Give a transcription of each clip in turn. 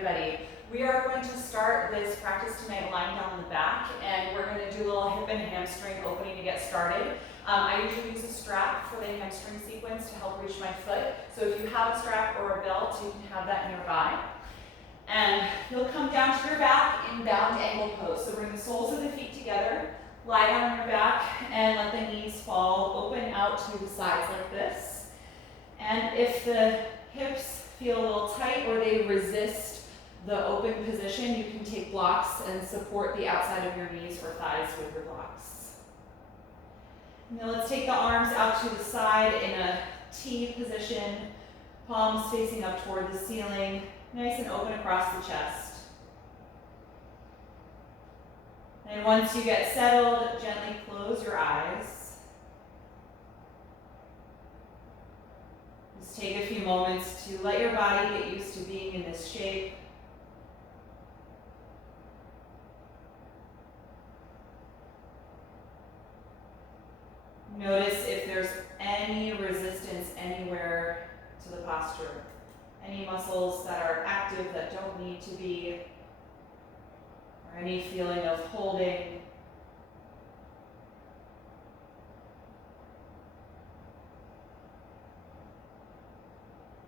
everybody. We are going to start this practice tonight lying down on the back, and we're going to do a little hip and hamstring opening to get started. I usually use a strap for the hamstring sequence to help reach my foot. So if you have a strap or a belt, you can have that nearby. And you'll come down to your back in bound angle pose. So bring the soles of the feet together, lie down on your back, and let the knees fall open out to the sides like this. And if the hips feel a little tight or they resist the open position, you can take blocks and support the outside of your knees or thighs with your blocks. Now let's take the arms out to the side in a T position, palms facing up toward the ceiling, nice and open across the chest. And once you get settled, gently close your eyes. Just take a few moments to let your body get used to being in this shape. Notice if there's any resistance anywhere to the posture. Any muscles that are active that don't need to be, or any feeling of holding.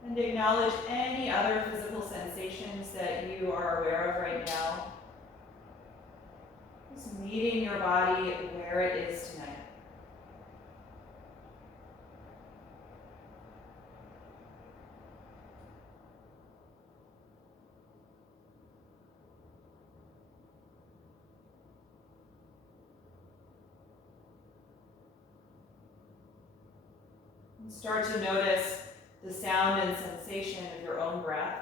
And acknowledge any other physical sensations that you are aware of right now. Just meeting your body where it is tonight. And start to notice the sound and sensation of your own breath.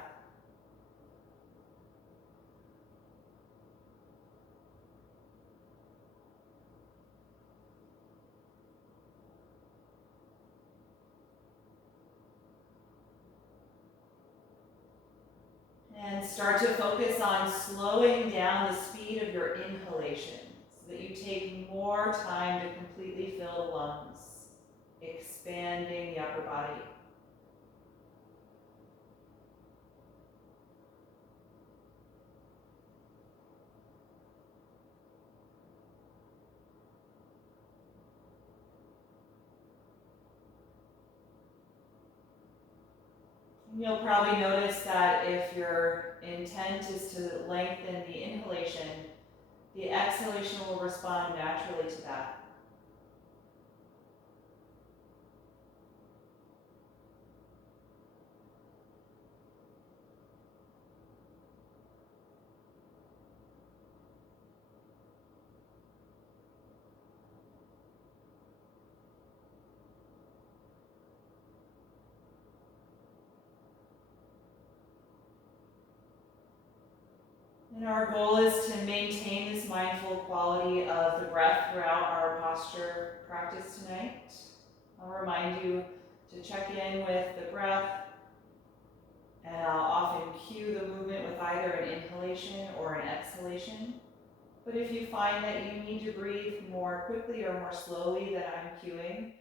And start to focus on slowing down the speed of your inhalation so that you take more time to completely fill the lungs, expanding the upper body. You'll probably notice that if your intent is to lengthen the inhalation, the exhalation will respond naturally to that. And our goal is to maintain this mindful quality of the breath throughout our posture practice tonight. I'll remind you to check in with the breath, and I'll often cue the movement with either an inhalation or an exhalation. But if you find that you need to breathe more quickly or more slowly than I'm cueing,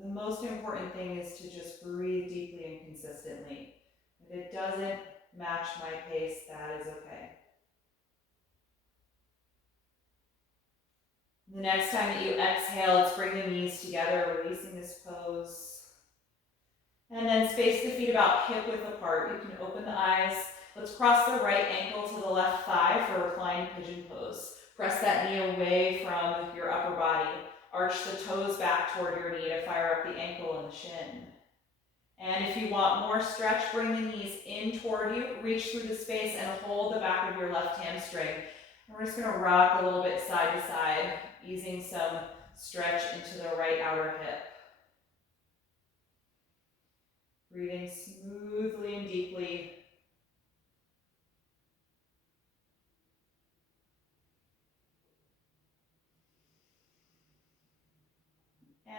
the most important thing is to just breathe deeply and consistently. If it doesn't match my pace, that is okay. The next time that you exhale, let's bring the knees together, releasing this pose. And then space the feet about hip width apart. You can open the eyes. Let's cross the right ankle to the left thigh for reclined pigeon pose. Press that knee away from your upper body. Arch the toes back toward your knee to fire up the ankle and the shin. And if you want more stretch, bring the knees in toward you, reach through the space and hold the back of your left hamstring. And we're just gonna rock a little bit side to side, easing some stretch into the right outer hip. Breathing smoothly and deeply.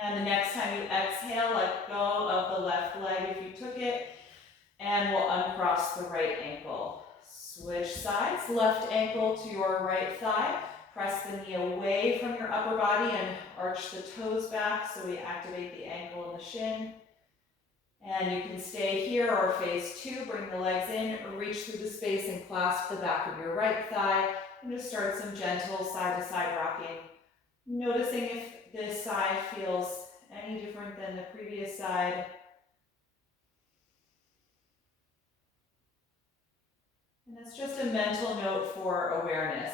And the next time you exhale, let go of the left leg if you took it, and we'll uncross the right ankle. Switch sides, left ankle to your right thigh. Press the knee away from your upper body and arch the toes back so we activate the ankle and the shin. And you can stay here or phase 2, bring the legs in, reach through the space and clasp the back of your right thigh, and just start some gentle side-to-side rocking. Noticing if this side feels any different than the previous side. And it's just a mental note for awareness.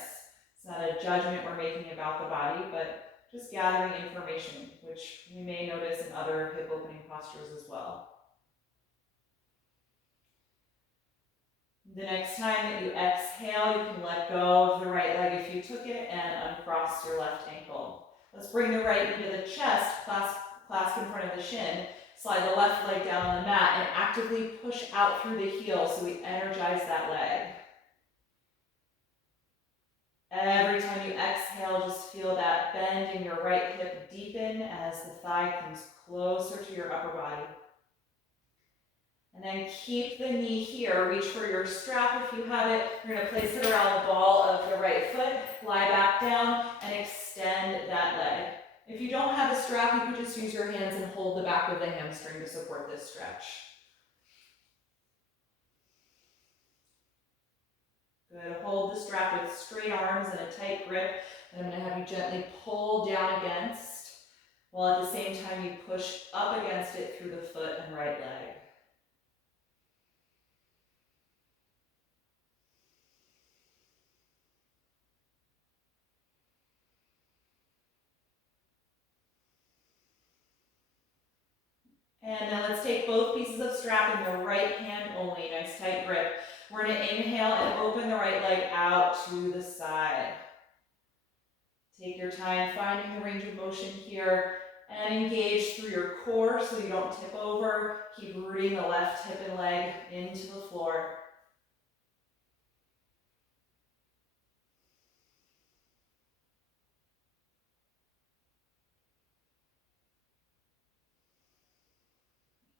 It's not a judgment we're making about the body, but just gathering information, which we may notice in other hip opening postures as well. The next time that you exhale, you can let go of the right leg if you took it and uncross your left ankle. Let's bring the right knee to the chest, clasp in front of the shin, slide the left leg down on the mat, and actively push out through the heel so we energize that leg. Every time you exhale, just feel that bend in your right hip deepen as the thigh comes closer to your upper body. And then keep the knee here. Reach for your strap if you have it. You're going to place it around the ball of the right foot, lie back down, and extend that leg. If you don't have a strap, you can just use your hands and hold the back of the hamstring to support this stretch. Good. Hold the strap with straight arms and a tight grip. And I'm going to have you gently pull down against, while at the same time you push up against it through the foot and right leg. And now let's take both pieces of strap in the right hand only, nice tight grip. We're going to inhale and open the right leg out to the side. Take your time finding the range of motion here and engage through your core so you don't tip over. Keep rooting the left hip and leg into the floor.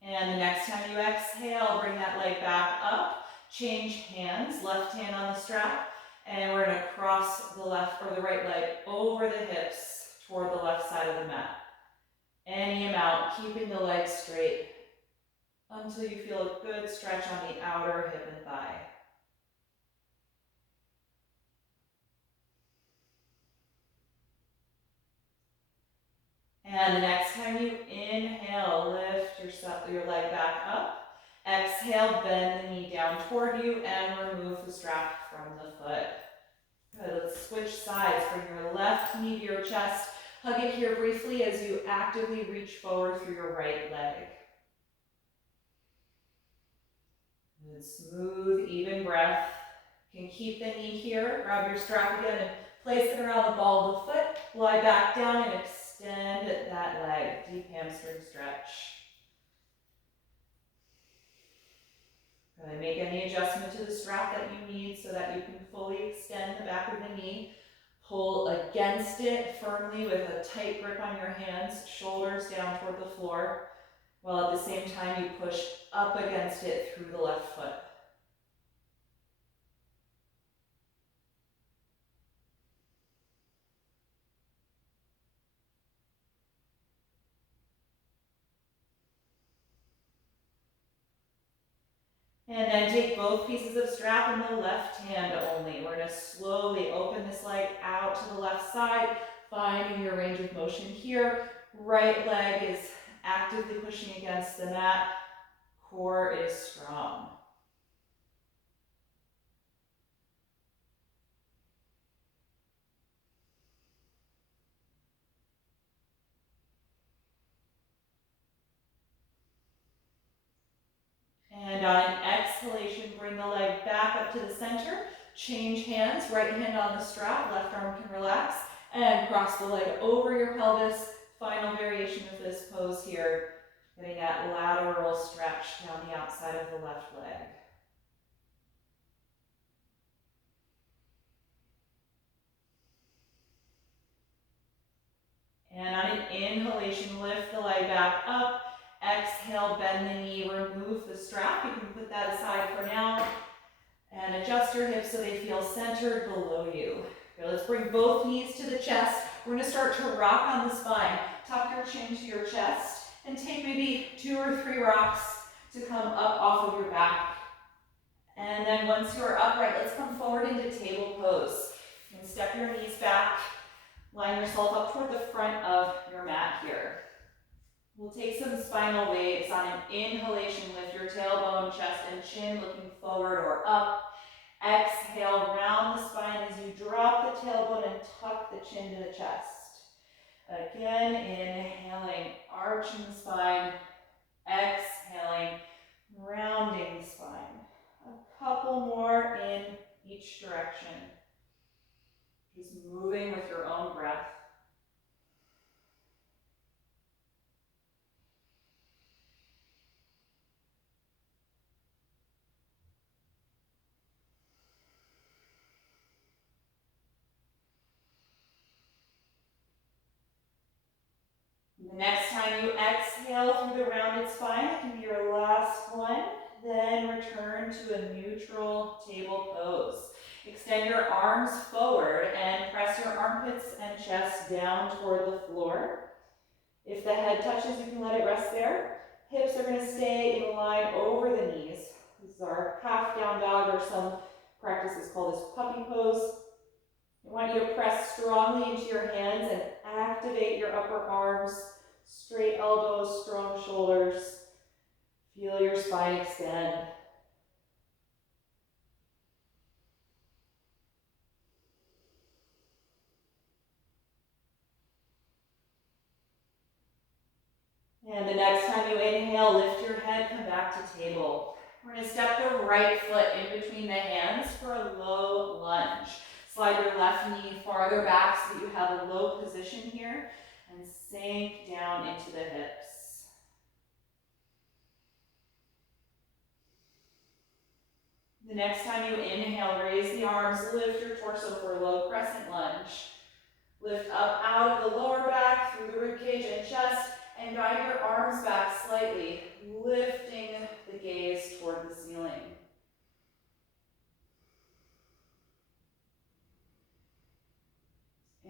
And the next time you exhale, bring that leg back up. Change hands, left hand on the strap, and we're going to cross the left or the right leg over the hips toward the left side of the mat. Any amount, keeping the leg straight until you feel a good stretch on the outer hip and thigh. And the next time you inhale, lift your leg back up. Exhale, bend the knee down toward you and remove the strap from the foot. Good, let's switch sides. Bring your left knee to your chest. Hug it here briefly as you actively reach forward through your right leg. Good, smooth, even breath. You can keep the knee here. Grab your strap again and place it around the ball of the foot. Lie back down and extend that leg. Deep hamstring stretch. Good. Make any adjustment to the strap that you need so that you can fully extend the back of the knee. Pull against it firmly with a tight grip on your hands, shoulders down toward the floor, while at the same time you push up against it through the left foot. And then take both pieces of strap in the left hand only. We're going to slowly open this leg out to the left side, finding your range of motion here. Right leg is actively pushing against the mat. Core is strong. And on an exhalation, bring the leg back up to the center. Change hands, right hand on the strap, left arm can relax, and cross the leg over your pelvis. Final variation of this pose here, getting that lateral stretch down the outside of the left leg. And on an inhalation, lift the leg back up. Exhale, bend the knee, remove the strap. You can put that aside for now. And adjust your hips so they feel centered below you. Okay, let's bring both knees to the chest. We're going to start to rock on the spine. Tuck your chin to your chest and take maybe 2 or 3 rocks to come up off of your back. And then once you're upright, let's come forward into table pose. You can step your knees back, line yourself up toward the front of your mat here. We'll take some spinal waves. On an inhalation, lift your tailbone, chest, and chin, looking forward or up. Exhale, round the spine as you drop the tailbone and tuck the chin to the chest. Again, inhaling, arching the spine. Exhaling, rounding the spine. A couple more in each direction. Just moving with your own breath. The next time you exhale through the rounded spine, it can be your last one. Then return to a neutral table pose. Extend your arms forward and press your armpits and chest down toward the floor. If the head touches, you can let it rest there. Hips are going to stay in line over the knees. This is our half down dog, or some practices call this puppy pose. I want you to press strongly into your hands and activate your upper arms, straight elbows, strong shoulders. Feel your spine extend. And the next time you inhale, lift your head, come back to table. We're going to step the right foot in between the hands for a low lunge. Slide your left knee farther back so that you have a low position here, and sink down into the hips. The next time you inhale, raise the arms, lift your torso for a low crescent lunge. Lift up out of the lower back through the ribcage and chest, and guide your arms back slightly, lifting the gaze toward the ceiling.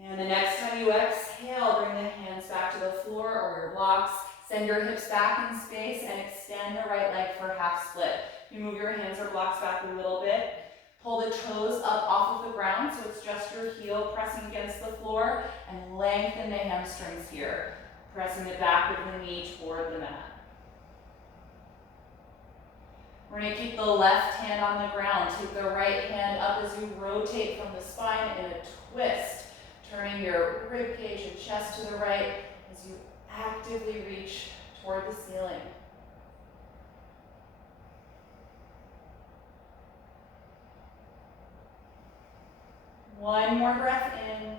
And the next time you exhale, bring the hands back to the floor or your blocks. Send your hips back in space and extend the right leg for half split. You move your hands or blocks back a little bit. Pull the toes up off of the ground so it's just your heel pressing against the floor, and lengthen the hamstrings here, pressing the back of the knee toward the mat. We're going to keep the left hand on the ground. Take the right hand up as you rotate from the spine in a twist, turning your rib cage and chest to the right as you actively reach toward the ceiling. One more breath in.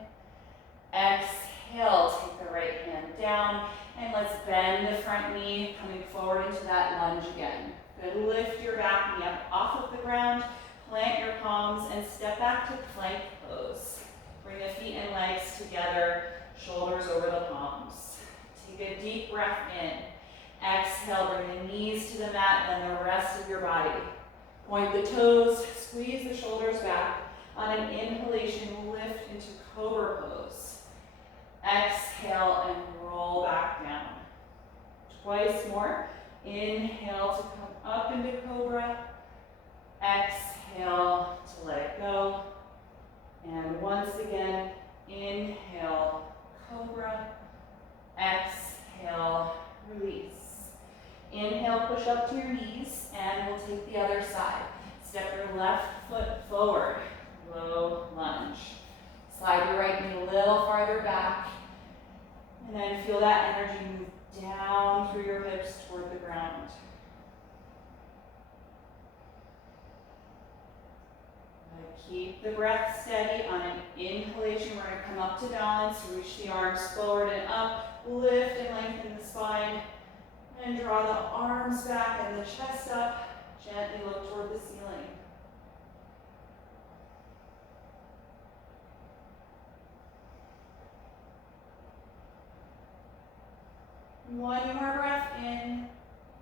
Exhale, take the right hand down, and let's bend the front knee, coming forward into that lunge again. Good, lift your back knee up off of the ground, plant your palms, and step back to plank pose. Bring the feet and legs together, shoulders over the palms. Take a deep breath in. Exhale, bring the knees to the mat, then the rest of your body. Point the toes, squeeze the shoulders back. On an inhalation, lift into cobra pose. Exhale and roll back down. Twice more. Inhale to come up into cobra. Exhale to let it go. And once again, inhale, cobra. Exhale, release. Inhale, push up to your knees, and we'll take the other side. Step your left foot forward, low lunge. Slide your right knee a little farther back, and then feel that energy move down through your hips toward the ground. Keep the breath steady. On an inhalation, we're going to come up to balance, reach the arms forward and up, lift and lengthen the spine, and draw the arms back and the chest up. Gently look toward the ceiling. One more breath in.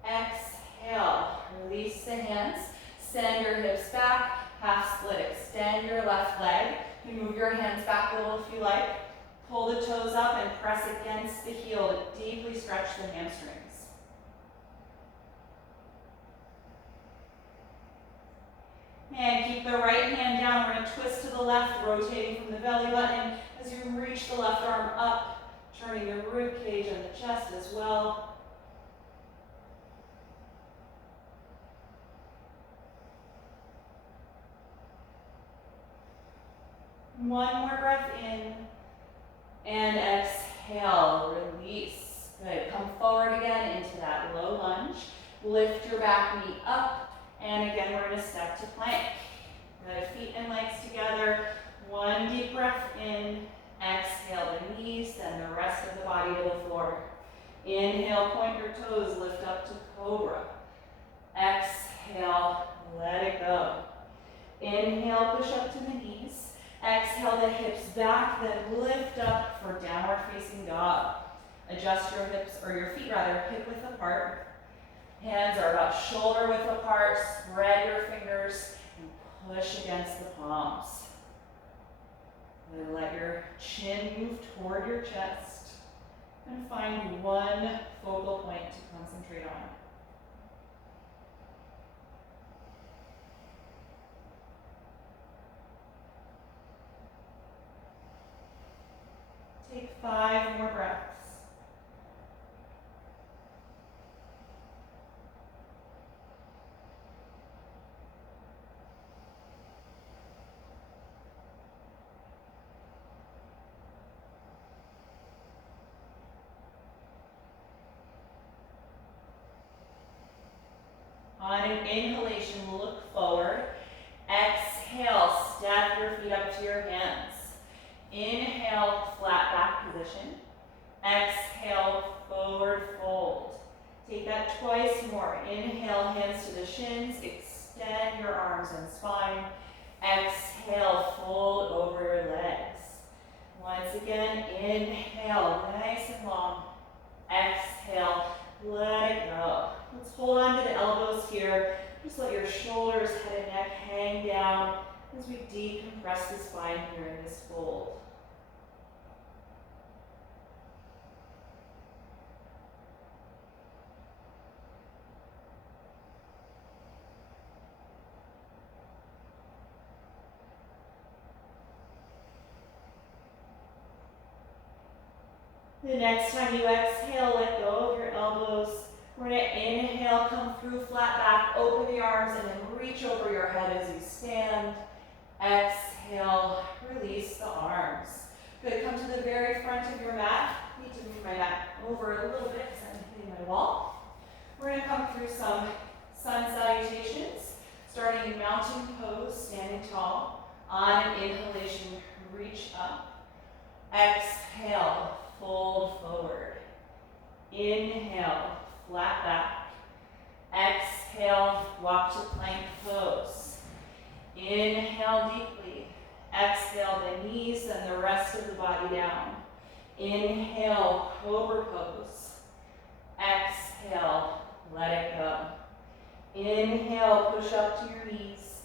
Exhale. Release the hands. Send your hips back. Half split. Extend your left leg. You move your hands back a little if you like. Pull the toes up and press against the heel to deeply stretch the hamstrings. And keep the right hand down. We're going to twist to the left, rotating from the belly button as you reach the left arm up, turning the rib cage and the chest as well. One more breath in and exhale, release. Good, come forward again into that low lunge. Lift your back knee up, and again, we're gonna step to plank. Good, feet and legs together. One deep breath in, exhale the knees, and the rest of the body to the floor. Inhale, point your toes, lift up to cobra. Exhale, let it go. Inhale, push up to the knees. Exhale the hips back, then lift up for downward facing dog. Adjust your hips, or your feet rather, hip width apart. Hands are about shoulder width apart. Spread your fingers and push against the palms. And let your chin move toward your chest. And find one focal point to concentrate on. Take 5 more breaths. On an inhalation, look forward. Exhale, step your feet up to your hands. Inhale, flat back position. Exhale, forward fold. Take that twice more. Inhale, hands to the shins. Extend your arms and spine. Exhale, fold over your legs. Once again, inhale, nice and long. Exhale, let it go. Let's hold on to the elbows here. Just let your shoulders, head and neck hang down as we decompress the spine here in this fold. The next time you exhale, let go of your elbows. We're going to inhale, come through flat back, open the arms, and then reach over your head as you stand. Exhale, release the arms. Good, come to the very front of your mat. I need to move my mat over a little bit because I'm hitting my wall. We're going to come through some sun salutations, starting in mountain pose, standing tall. On an inhalation, reach up. Exhale, fold forward. Inhale, flat back. Exhale, walk to plank pose. Inhale deeply. Exhale the knees and the rest of the body down. Inhale, cobra pose. Exhale, let it go. Inhale, push up to your knees.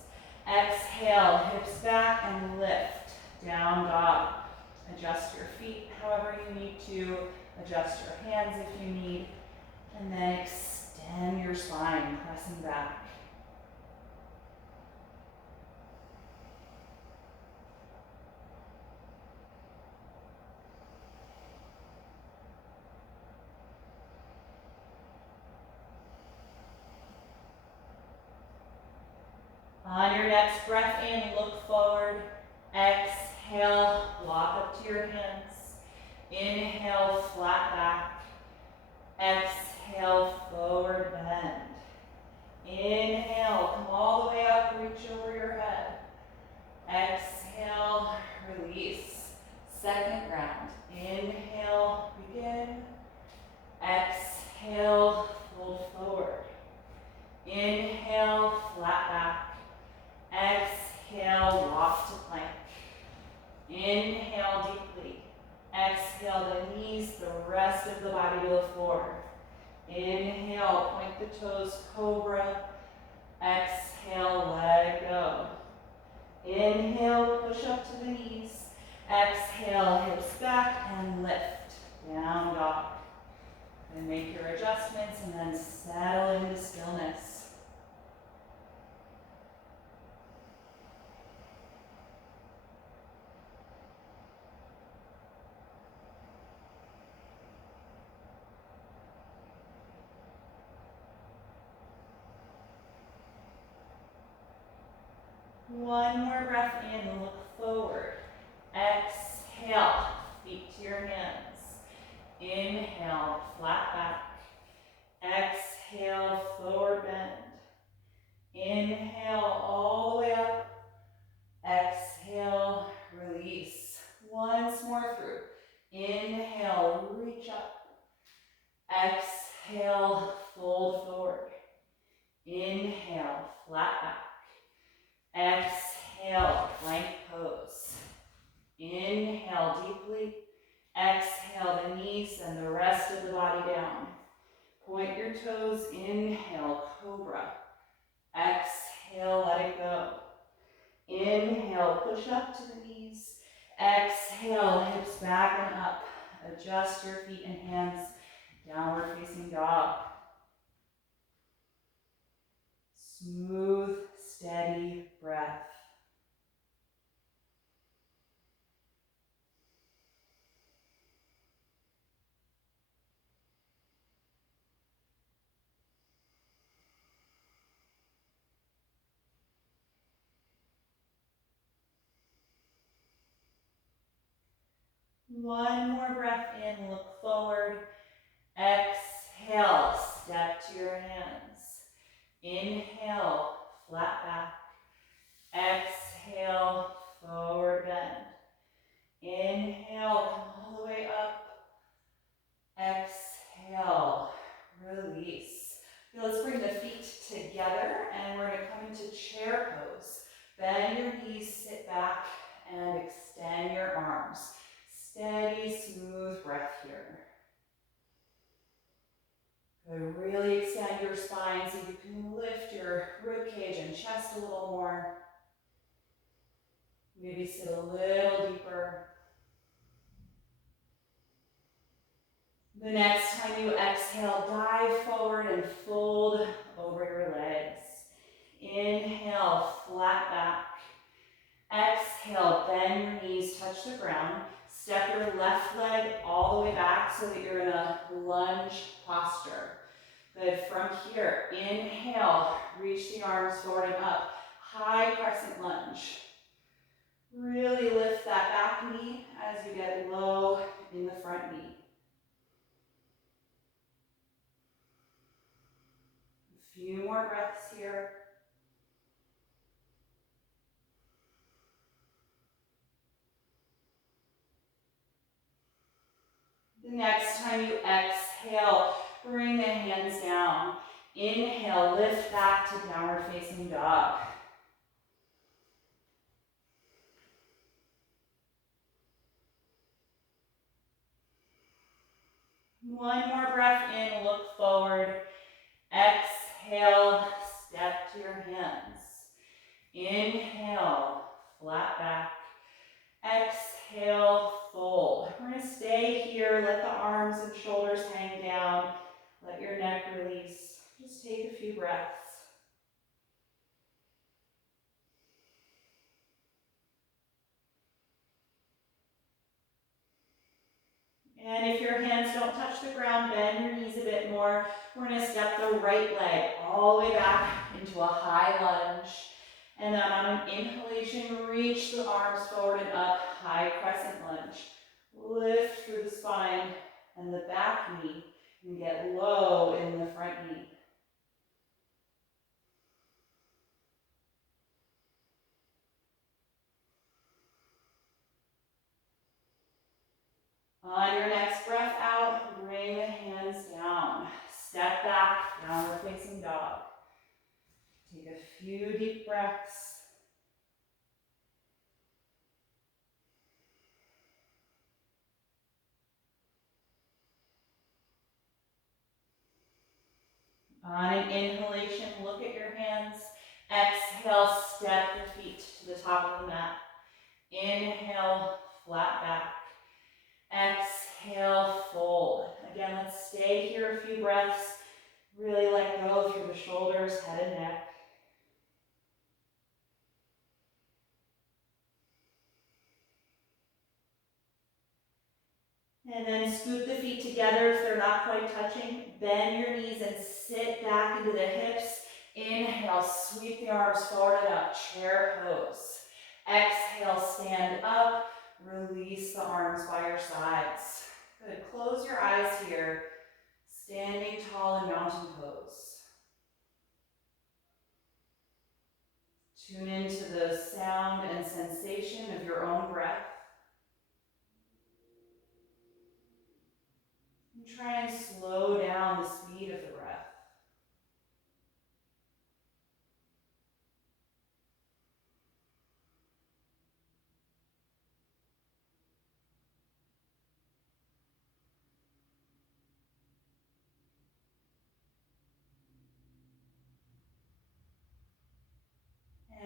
Exhale, hips back and lift. Down dog. Adjust your feet however you need to. Adjust your hands if you need. And then extend your spine, pressing back. On your next breath in, look forward. Exhale, walk up to your hands. Inhale, flat back. Exhale, forward bend. Inhale, come all the way up, reach over your head. Exhale, release. Second round. Inhale, begin. Exhale, fold forward. Inhale, flat back. Exhale, walk to plank. Inhale deeply. Exhale the knees, the rest of the body to the floor. Inhale, point the toes, cobra. Exhale, let it go. Inhale, push up to the knees. Exhale, hips back and lift. Down dog. And make your adjustments and then settle into stillness. One more breath in, look forward. Exhale, feet to your hands. Inhale, flat back. Exhale, forward bend. Inhale, all the way up. Exhale, release. Once more through. Inhale, reach up. Exhale, fold forward. Inhale, flat back. Exhale, plank pose. Inhale deeply. Exhale the knees and the rest of the body down. Point your toes. Inhale, cobra. Exhale, let it go. Inhale, push up to the knees. Exhale, hips back and up. Adjust your feet and hands. Downward facing dog. Smooth, steady breath. One more breath in, look forward. Exhale, step to your hands. Inhale, flat back. Exhale, forward bend. Inhale, come all the way up. Exhale, release. Okay, let's bring the feet together and we're going to come into chair pose. Bend your knees, sit back, and extend your arms. Steady, smooth breath here. Good. Really extend your spine so you can lift your rib cage and chest a little more. Maybe sit a little deeper. The next time you exhale, dive forward and fold over your legs. Inhale, flat back. Exhale, bend your knees, touch the ground. Step your left leg all the way back so that you're in a lunge posture. Good. From here, inhale, reach the arms forward and up. High crescent lunge. Really lift that back knee as you get low in the front knee. A few more breaths here. The next time you exhale, bring the hands down. Inhale, lift back to downward facing dog. One more breath in, look forward. Exhale, step to your hands. Inhale, flat back. Exhale, fold. We're going to stay here. Let the arms and shoulders hang down. Let your neck release. Just take a few breaths. And if your hands don't touch the ground, bend your knees a bit more. We're going to step the right leg all the way back into a high lunge. And then on an inhalation, reach the arms forward and up, high crescent lunge. Lift through the spine and the back knee and get low in the front knee. On your next breath out, bring the hands down. Step back, downward facing dog. Take a few deep breaths. On an inhalation, look at your hands. Exhale, step the feet to the top of the mat. Inhale, flat back. Exhale, fold. Again, let's stay here a few breaths. Really let go through the shoulders, head and neck. And then scoot the feet together if they're not quite touching. Bend your knees and sit back into the hips. Inhale, sweep the arms forward and up, chair pose. Exhale, stand up, release the arms by your sides. Good, close your eyes here, standing tall in mountain pose. Tune into the sound and sensation of your own breath. And try and slow down the speed of the breath.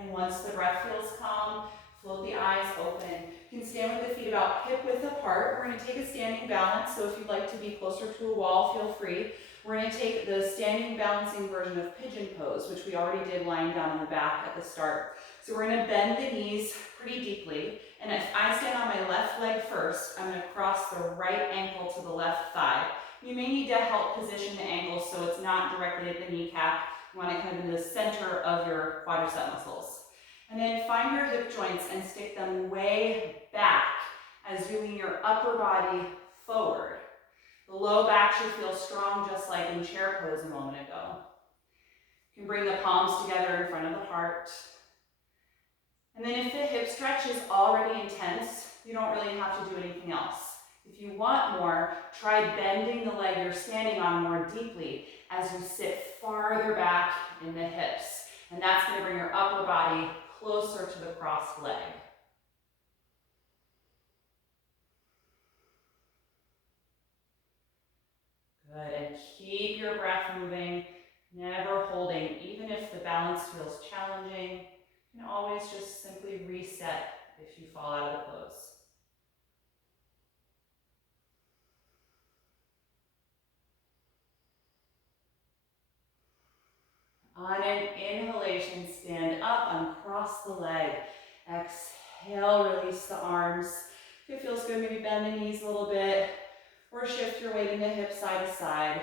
And once the breath feels calm, float the eyes open. You can stand with the feet about hip width apart. We're going to take a standing balance, so if you'd like to be closer to a wall, feel free. We're going to take the standing balancing version of pigeon pose, which we already did lying down on the back at the start. So we're going to bend the knees pretty deeply, and if I stand on my left leg first, I'm going to cross the right ankle to the left thigh. You may need to help position the ankle so it's not directly at the kneecap. You want it kind of in the center of your quadricep muscles. And then find your hip joints and stick them way back as you lean your upper body forward. The low back should feel strong, just like in chair pose a moment ago. You can bring the palms together in front of the heart. And then if the hip stretch is already intense, you don't really have to do anything else. If you want more, try bending the leg you're standing on more deeply as you sit farther back in the hips. And that's going to bring your upper body closer to the crossed leg. Good, and keep your breath moving, never holding. Even if the balance feels challenging, you can always just simply reset if you fall out of the pose. On an inhalation, stand up, uncross the leg. Exhale, release the arms. If it feels good, maybe bend the knees a little bit, or shift your weight in the hips side to side.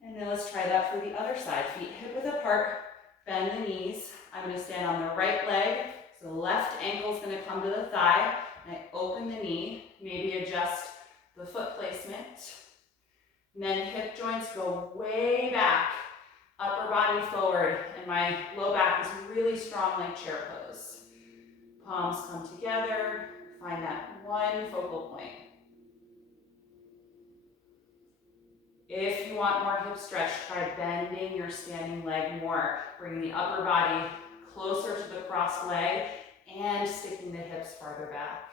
And then let's try that for the other side. Feet hip width apart, bend the knees. I'm going to stand on the right leg, so the left ankle is going to come to the thigh, and I open the knee, maybe adjust the foot placement. And then hip joints go way back, upper body forward, and my low back is really strong like chair pose. Palms come together, find that one focal point. If you want more hip stretch, try bending your standing leg more. Bring the upper body closer to the crossed leg and sticking the hips farther back.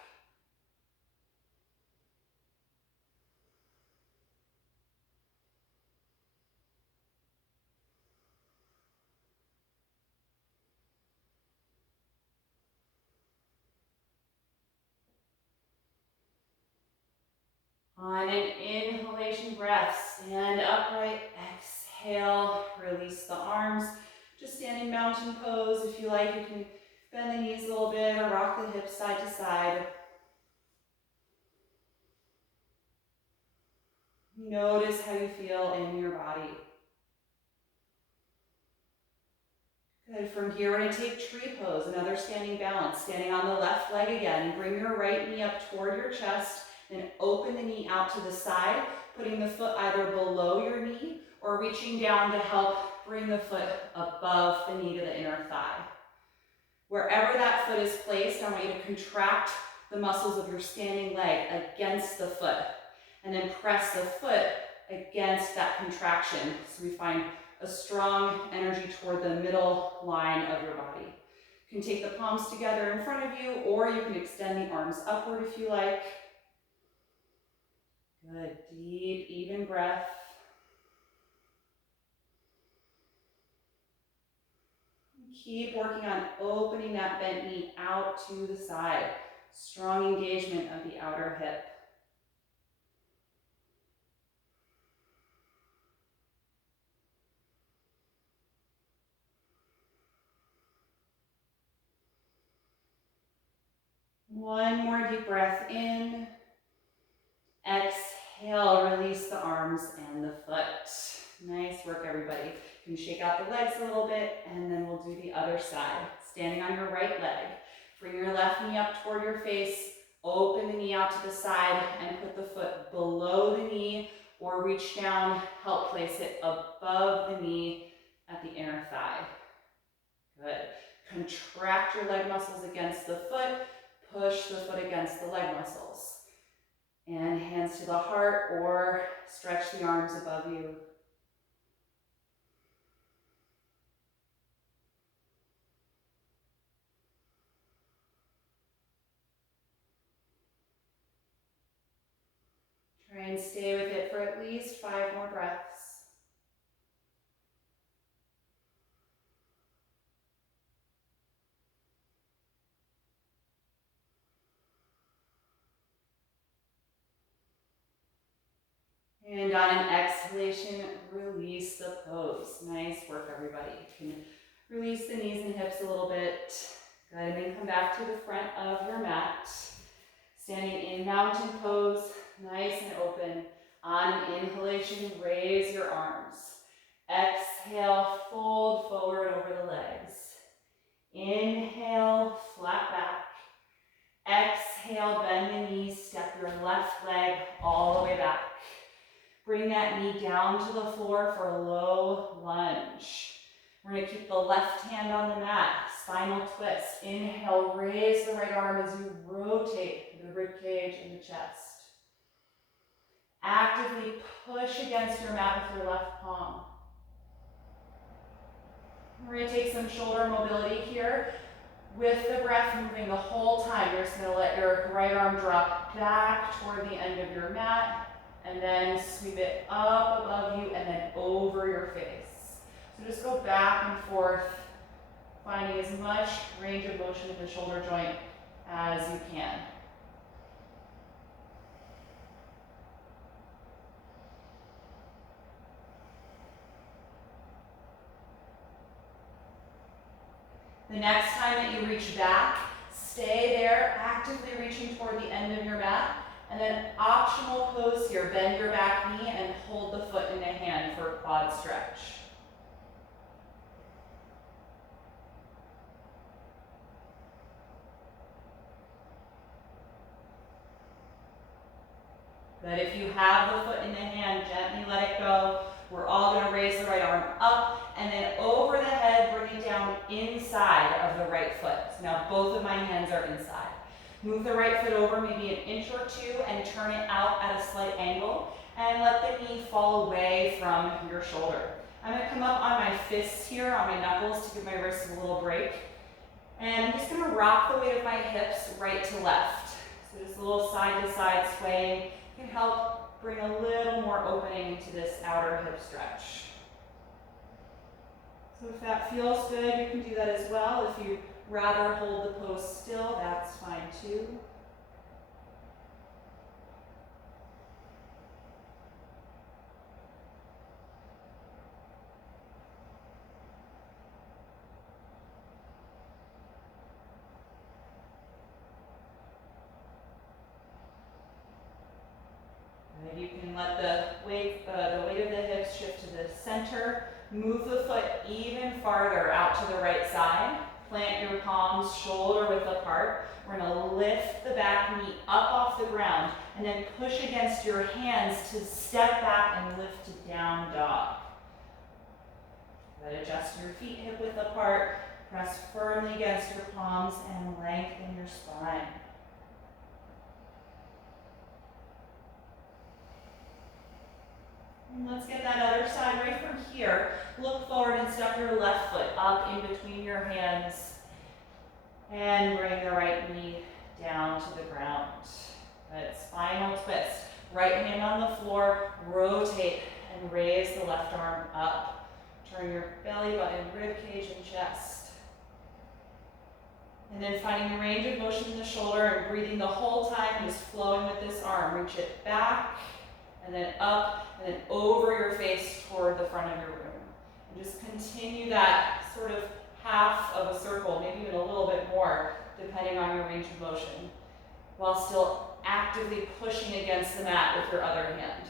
On an inhalation breath, stand upright, exhale, release the arms. Just standing mountain pose. If you like, you can bend the knees a little bit or rock the hips side to side. Notice how you feel in your body. Good. From here, we're going to take tree pose, another standing balance. Standing on the left leg again. Bring your right knee up toward your chest. Then open the knee out to the side, putting the foot either below your knee or reaching down to help bring the foot above the knee to the inner thigh. Wherever that foot is placed, I want you to contract the muscles of your standing leg against the foot, and then press the foot against that contraction. So we find a strong energy toward the middle line of your body. You can take the palms together in front of you, or you can extend the arms upward if you like. Good, deep, even breath. Keep working on opening that bent knee out to the side. Strong engagement of the outer hip. One more deep breath in. Exhale, release the arms and the foot. Nice work, everybody. You can shake out the legs a little bit, and then we'll do the other side. Standing on your right leg. Bring your left knee up toward your face. Open the knee out to the side and put the foot below the knee or reach down, help place it above the knee at the inner thigh. Good. Contract your leg muscles against the foot. Push the foot against the leg muscles. And hands to the heart or stretch the arms above you. Try and stay with it for at least 5 more breaths. And on an exhalation, release the pose. Nice work, everybody. You can release the knees and hips a little bit. Good, and then come back to the front of your mat. Standing in mountain pose, nice and open. On an inhalation, raise your arms. Exhale, fold forward over the legs. Inhale, flat back. Exhale, bend the knees, step your left leg all the way back. Bring that knee down to the floor for a low lunge. We're going to keep the left hand on the mat, spinal twist. Inhale, raise the right arm as you rotate the rib cage and the chest. Actively push against your mat with your left palm. We're going to take some shoulder mobility here. With the breath moving the whole time, you're just going to let your right arm drop back toward the end of your mat, and then sweep it up above you and then over your face. So just go back and forth, finding as much range of motion in the shoulder joint as you can. The next time that you reach back, stay there, actively reaching toward the end of your mat. And then optional pose here, bend your back knee and hold the foot in the hand for a quad stretch. Good, if you have the foot in the hand, gently let it go. We're all going to raise the right arm up and then over the head, bring it down inside of the right foot. So now both of my hands are inside. Move the right foot over maybe an inch or two and turn it out at a slight angle and let the knee fall away from your shoulder. I'm going to come up on my fists here, on my knuckles to give my wrists a little break. And I'm just going to rock the weight of my hips right to left. So just a little side to side swaying can help bring a little more opening into this outer hip stretch. So if that feels good, you can do that as well. If you rather hold the pose still, that's fine too. And you can let the weight of the hips shift to the center. Move the foot even farther out to the right side. Plant your palms shoulder width apart. We're going to lift the back knee up off the ground and then push against your hands to step back and lift to down dog. Then adjust your feet hip width apart. Press firmly against your palms and lengthen your spine. And let's get that other side right from here. Look forward and step your left foot up in between your hands. And bring the right knee down to the ground. Good. Spinal twist. Right hand on the floor. Rotate and raise the left arm up. Turn your belly button, rib cage, and chest. And then finding the range of motion in the shoulder and breathing the whole time, just flowing with this arm. Reach it back and then up and then over your face toward the front of your room. And just continue that sort of half of a circle, maybe even a little bit more, depending on your range of motion, while still actively pushing against the mat with your other hand.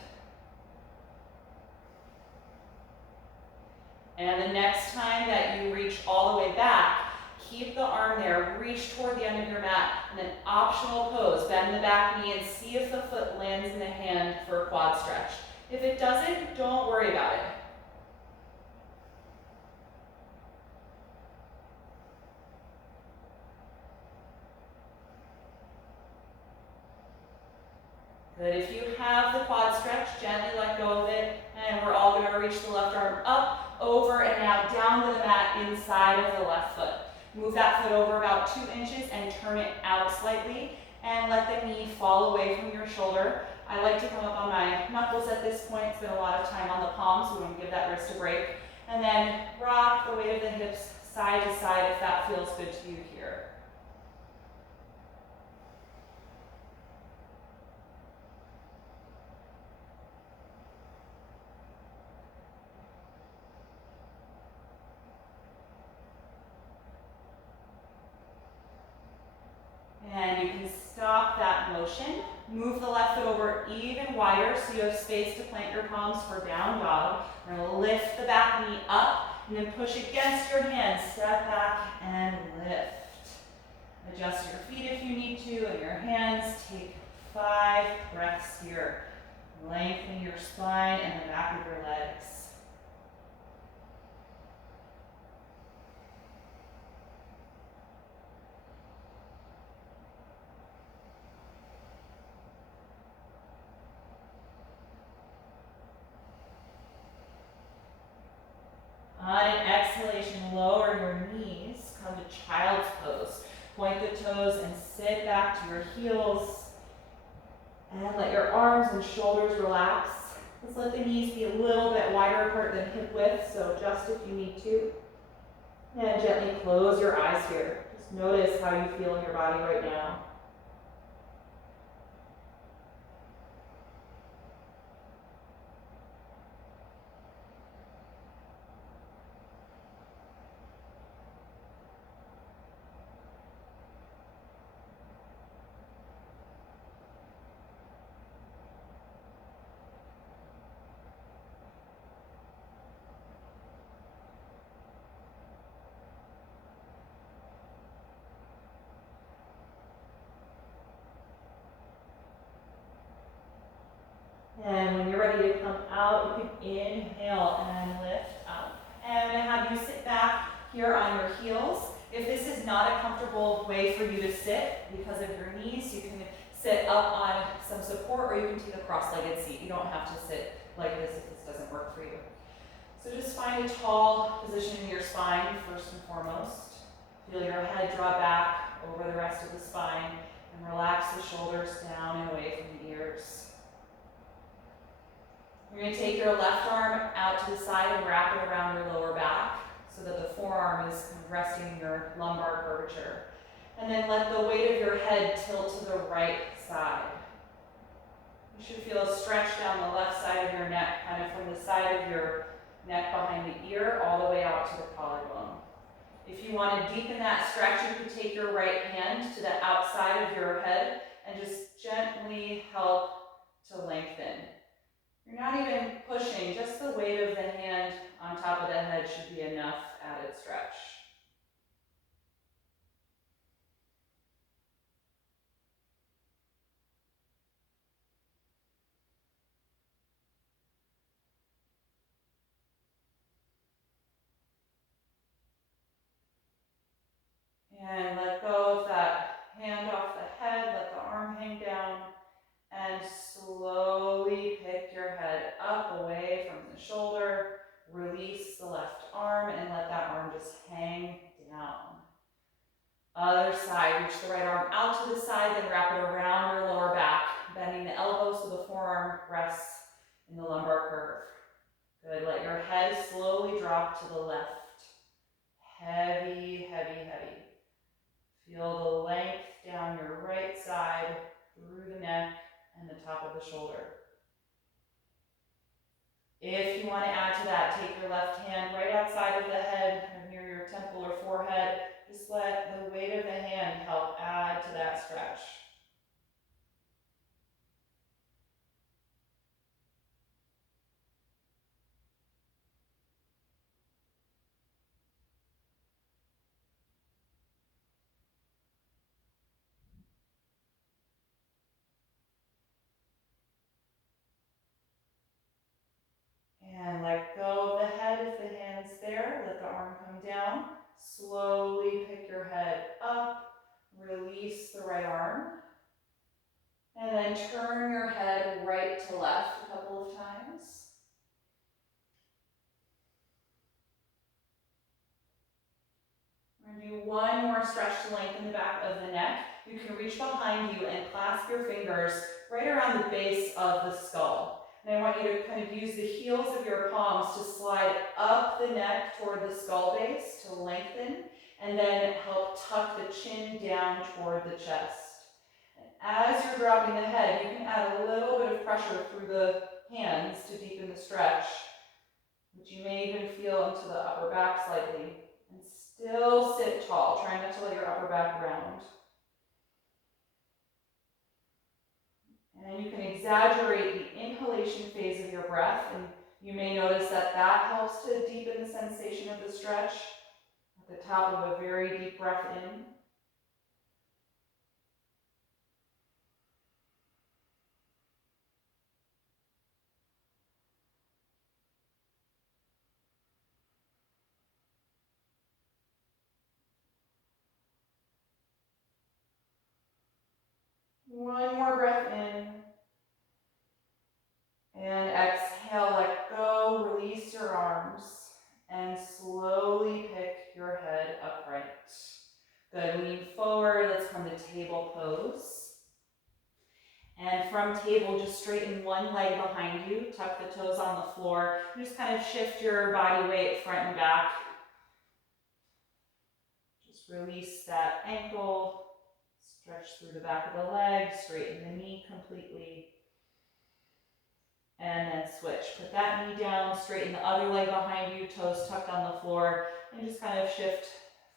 And the next time that you reach all the way back, keep the arm there, reach toward the end of your mat, and then optional pose. Bend the back knee and see if the foot lands in the hand for a quad stretch. If it doesn't, don't worry about it. Good. If you have the quad stretch, gently let go of it, and we're all going to reach the left arm up, over, and now down to the mat inside of the left foot. Move that foot over about 2 inches and turn it out slightly, and let the knee fall away from your shoulder. I like to come up on my knuckles at this point. It's been a lot of time on the palms, so we want to give that wrist a break. And then rock the weight of the hips side to side if that feels good to you here. And you can stop that motion. Move the left foot over even wider so you have space to plant your palms for down dog. We're going to lift the back knee up and then push against your hands. Step back and lift. Adjust your feet if you need to and your hands. Take 5 breaths here. Lengthen your spine and the back of your legs. On an exhalation, lower your knees, come to child's pose. Point the toes and sit back to your heels. And let your arms and shoulders relax. Let's let the knees be a little bit wider apart than hip width, so adjust if you need to. And gently close your eyes here. Just notice how you feel in your body right now. And when you're ready to come out, you can inhale and lift up. And I'm going to have you sit back here on your heels. If this is not a comfortable way for you to sit because of your knees, you can sit up on some support or you can take a cross-legged seat. You don't have to sit like this if this doesn't work for you. So just find a tall position in your spine first and foremost. Feel your head draw back over the rest of the spine and relax the shoulders down and away from the ears. You're going to take your left arm out to the side and wrap it around your lower back so that the forearm is resting in your lumbar curvature. And then let the weight of your head tilt to the right side. You should feel a stretch down the left side of your neck, kind of from the side of your neck behind the ear all the way out to the collarbone. If you want to deepen that stretch, you could take your right hand to the outside of your head and just gently help to lengthen. You're not even pushing, just the weight of the hand on top of the head should be enough added stretch. And let go of that hand off the head, let the arm hang down, and slowly pick your head up away from the shoulder. Release the left arm and let that arm just hang down. Other side, reach the right arm out to the side, then wrap it around your lower back, bending the elbow so the forearm rests in the lumbar curve. Good, let your head slowly drop to the left. Heavy, heavy, heavy. Feel the length down your right side, through the neck and the top of the shoulder. If you want to add to that, take your left hand right outside of the head, near your temple or forehead. Just let the weight of the hand help add to that stretch. Slowly pick your head up, release the right arm, and then turn your head right to left a couple of times. We're going to do one more stretch to lengthen the back of the neck. You can reach behind you and clasp your fingers right around the base of the skull. And I want you to kind of use the heels of your palms to slide up the neck toward the skull base to lengthen, and then help tuck the chin down toward the chest. And as you're dropping the head, you can add a little bit of pressure through the hands to deepen the stretch, which you may even feel into the upper back slightly. And still sit tall. Try not to let your upper back round. And you can exaggerate the inhalation phase of your breath, and you may notice that that helps to deepen the sensation of the stretch at the top of a very deep breath in. One more breath in. And exhale, let go, release your arms, and slowly pick your head upright. Good, lean forward, let's come to table pose. And from table, just straighten one leg behind you, tuck the toes on the floor, and just kind of shift your body weight front and back. Just release that ankle, stretch through the back of the leg, straighten the knee completely. And then switch. Put that knee down, straighten the other leg behind you, toes tucked on the floor, and just kind of shift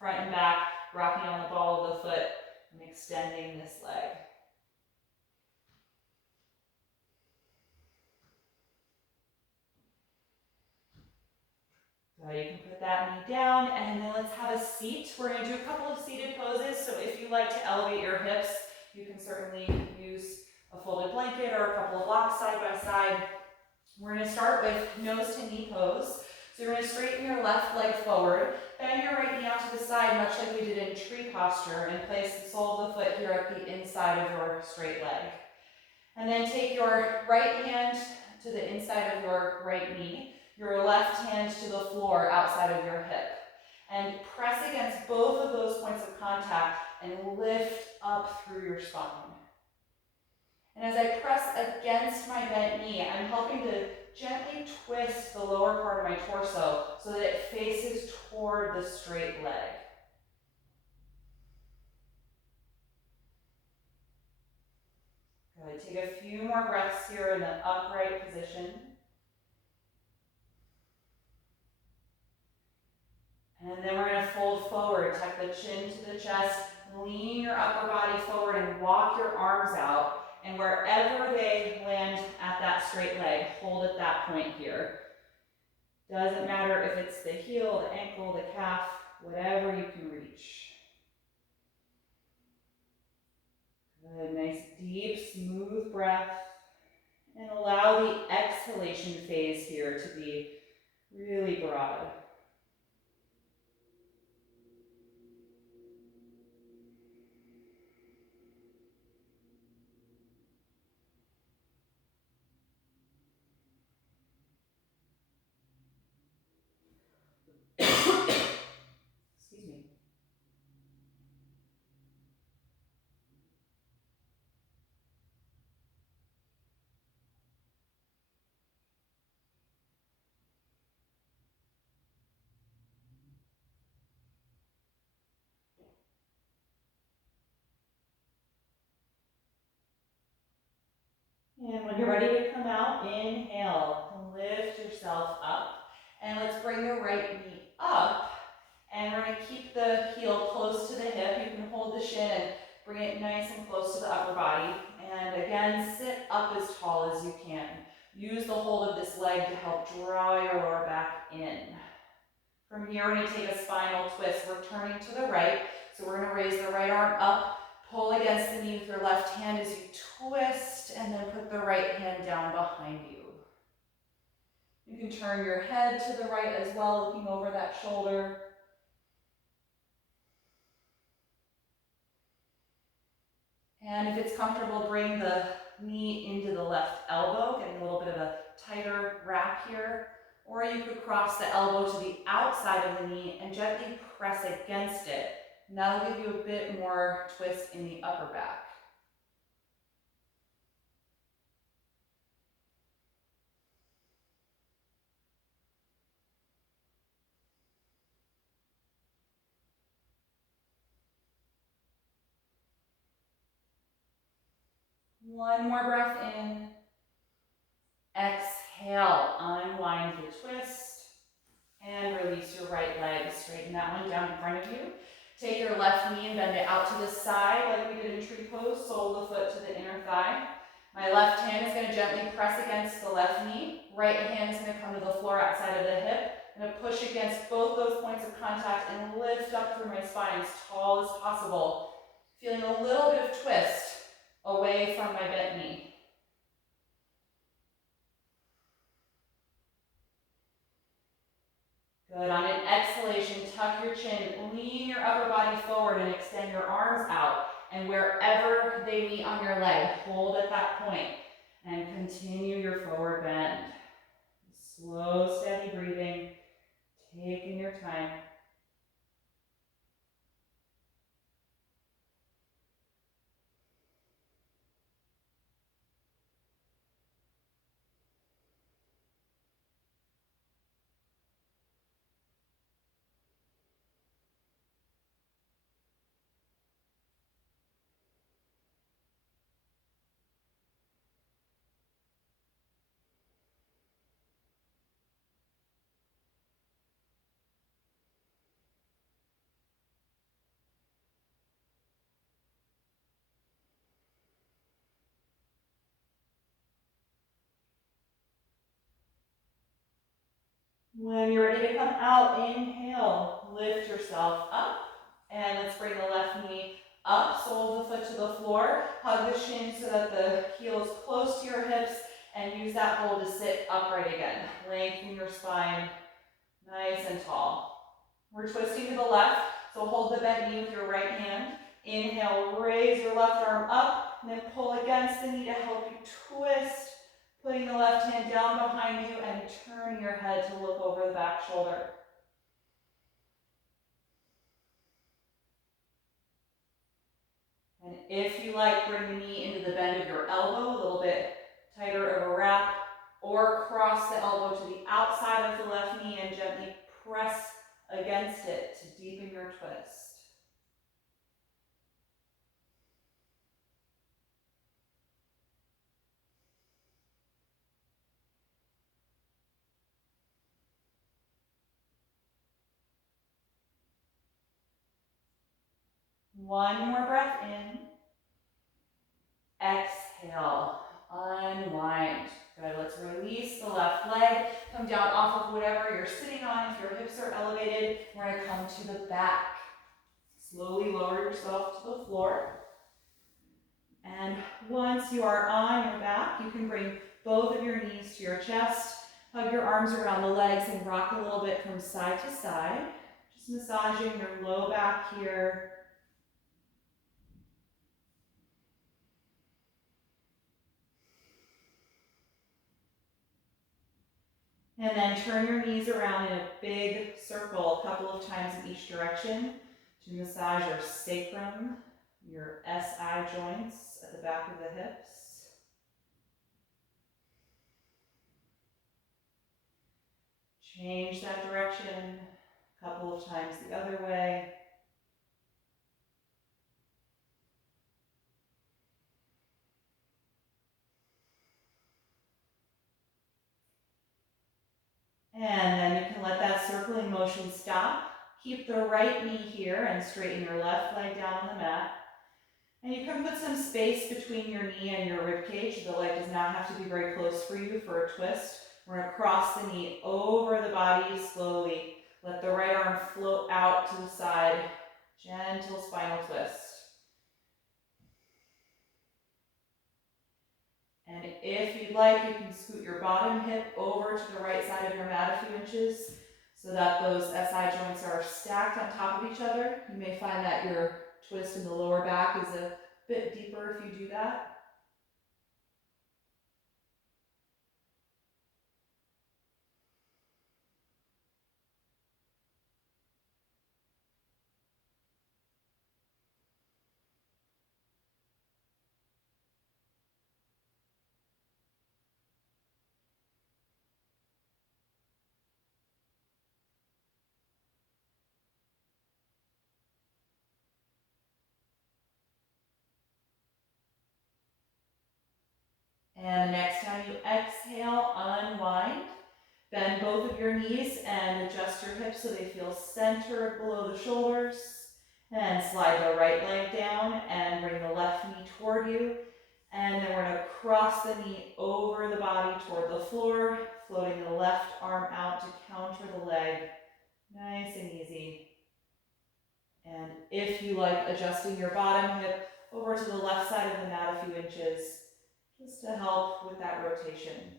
front and back, rocking on the ball of the foot and extending this leg. So you can put that knee down, and then let's have a seat. We're going to do a couple of seated poses, so if you like to elevate your hips, you can certainly use a folded blanket or a couple of blocks side by side. We're going to start with nose to knee pose. So you're going to straighten your left leg forward, bend your right knee out to the side, much like we did in tree posture, and place the sole of the foot here at the inside of your straight leg. And then take your right hand to the inside of your right knee, your left hand to the floor outside of your hip. And press against both of those points of contact and lift up through your spine. And as I press against my bent knee, I'm helping to gently twist the lower part of my torso so that it faces toward the straight leg. Good. Take a few more breaths here in the upright position. And then we're going to fold forward, tuck the chin to the chest, lean your upper body forward and walk your arms out. And wherever they land at that straight leg, hold at that point here. Doesn't matter if it's the heel, the ankle, the calf, whatever you can reach. Good, nice deep, smooth breath. And allow the exhalation phase here to be really broad. Excuse me. And when you're ready to come out, inhale, lift yourself up. And let's bring the right knee up. And we're going to keep the heel close to the hip. You can hold the shin and bring it nice and close to the upper body. And again, sit up as tall as you can. Use the hold of this leg to help draw your lower back in. From here, we're going to take a spinal twist. We're turning to the right. So we're going to raise the right arm up, pull against the knee with your left hand as you twist, and then put the right hand down behind you. You can turn your head to the right as well, looking over that shoulder. And if it's comfortable, bring the knee into the left elbow, getting a little bit of a tighter wrap here. Or you could cross the elbow to the outside of the knee and gently press against it. And that'll give you a bit more twist in the upper back. One more breath in. Exhale, unwind the twist. And release your right leg. Straighten that one down in front of you. Take your left knee and bend it out to the side like we did in tree pose. Sole the foot to the inner thigh. My left hand is going to gently press against the left knee. Right hand is going to come to the floor outside of the hip. I'm going to push against both those points of contact and lift up through my spine as tall as possible. Feeling a little bit of twist away from my bent knee. Good. On an exhalation, tuck your chin, lean your upper body forward and extend your arms out. And wherever they meet on your leg, hold at that point and continue your forward bend. Slow, steady breathing, taking your time. When you're ready to come out, inhale, lift yourself up, and let's bring the left knee up, sole of the foot to the floor, hug the shin so that the heel is close to your hips, and use that hold to sit upright again. Lengthen your spine, nice and tall. We're twisting to the left, so hold the bent knee with your right hand. Inhale, raise your left arm up, and then pull against the knee to help you twist. Putting the left hand down behind you and turning your head to look over the back shoulder. And if you like, bring the knee into the bend of your elbow, a little bit tighter of a wrap, or cross the elbow to the outside of the left knee and gently press against it to deepen your twist. One more breath in. Exhale, unwind. Good, let's release the left leg. Come down off of whatever you're sitting on. If your hips are elevated, we're gonna come to the back. Slowly lower yourself to the floor. And once you are on your back, you can bring both of your knees to your chest. Hug your arms around the legs and rock a little bit from side to side. Just massaging your low back here. And then turn your knees around in a big circle a couple of times in each direction to massage your sacrum, your SI joints at the back of the hips. Change that direction a couple of times the other way. And then you can let that circling motion stop. Keep the right knee here and straighten your left leg down on the mat. And you can put some space between your knee and your rib cage. The leg does not have to be very close for you for a twist. We're going to cross the knee over the body slowly. Let the right arm float out to the side. Gentle spinal twist. And if you'd like, you can scoot your bottom hip over to the right side of your mat a few inches so that those SI joints are stacked on top of each other. You may find that your twist in the lower back is a bit deeper if you do that. And the next time you exhale, unwind. Bend both of your knees and adjust your hips so they feel centered below the shoulders. And slide the right leg down and bring the left knee toward you. And then we're gonna cross the knee over the body toward the floor, floating the left arm out to counter the leg. Nice and easy. And if you like adjusting your bottom hip over to the left side of the mat a few inches, just to help with that rotation.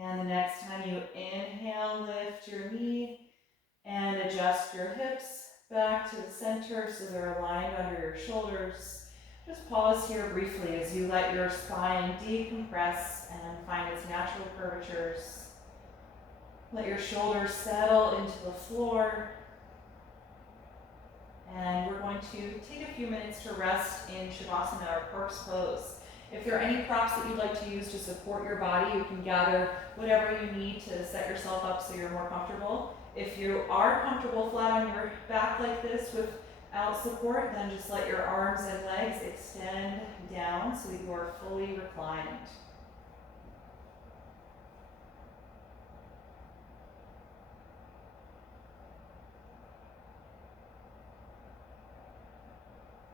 And the next time you inhale, lift your knee and adjust your hips back to the center so they're aligned under your shoulders. Just pause here briefly as you let your spine decompress and find its natural curvatures. Let your shoulders settle into the floor. And we're going to take a few minutes to rest in Shavasana or corpse pose. If there are any props that you'd like to use to support your body, you can gather whatever you need to set yourself up so you're more comfortable. If you are comfortable flat on your back like this without support, then just let your arms and legs extend down so that you are fully reclined.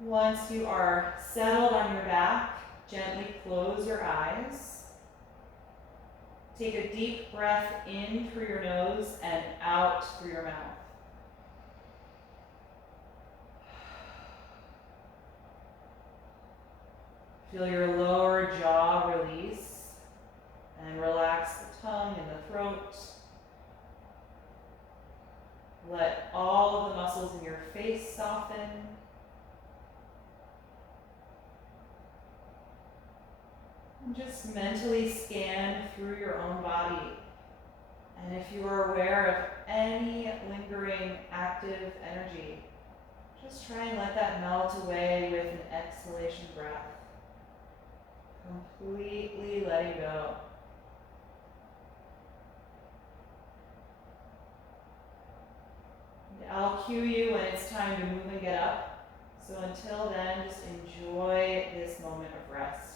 Once you are settled on your back, gently close your eyes. Take a deep breath in through your nose and out through your mouth. Feel your lower jaw release and relax the tongue and the throat. Let all of the muscles in your face soften. And just mentally scan through your own body. And if you are aware of any lingering active energy, just try and let that melt away with an exhalation breath. Completely letting go. And I'll cue you when it's time to move and get up. So until then, just enjoy this moment of rest.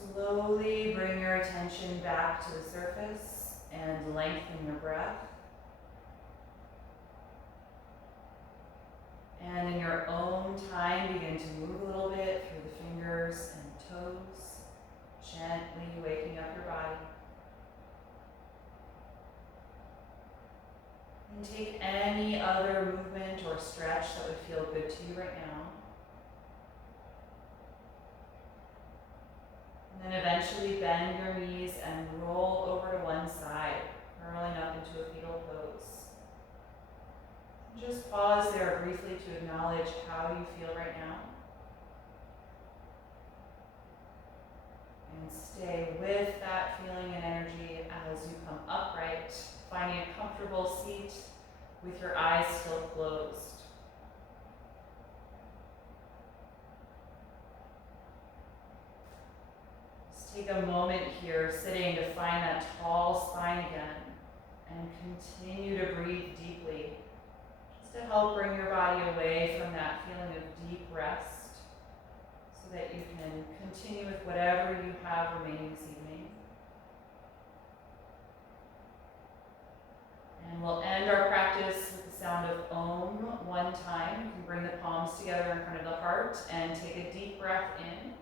Slowly bring your attention back to the surface and lengthen your breath. And in your own time, begin to move a little bit through the fingers and toes, gently waking up your body. And take any other movement or stretch that would feel good to you right now. And then eventually bend your knees and roll over to one side, curling up into a fetal pose. Just pause there briefly to acknowledge how you feel right now. And stay with that feeling and energy as you come upright, finding a comfortable seat with your eyes still closed. Just take a moment here sitting to find that tall spine again and continue to breathe deeply, just to help bring your body away from that feeling of deep rest so that you can continue with whatever you have remaining this evening. And we'll end our practice with the sound of Om one time. You can bring the palms together in front of the heart and take a deep breath in.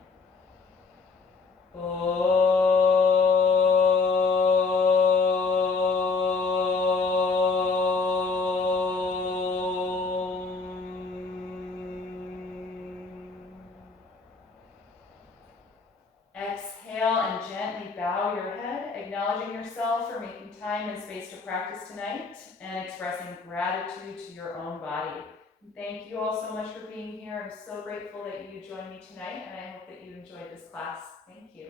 Exhale and gently bow your head, acknowledging yourself for making time and space to practice tonight and expressing gratitude to your own body. Thank you all so much for being here. I'm so grateful that you joined me tonight, and I hope that you enjoyed this class. Thank you.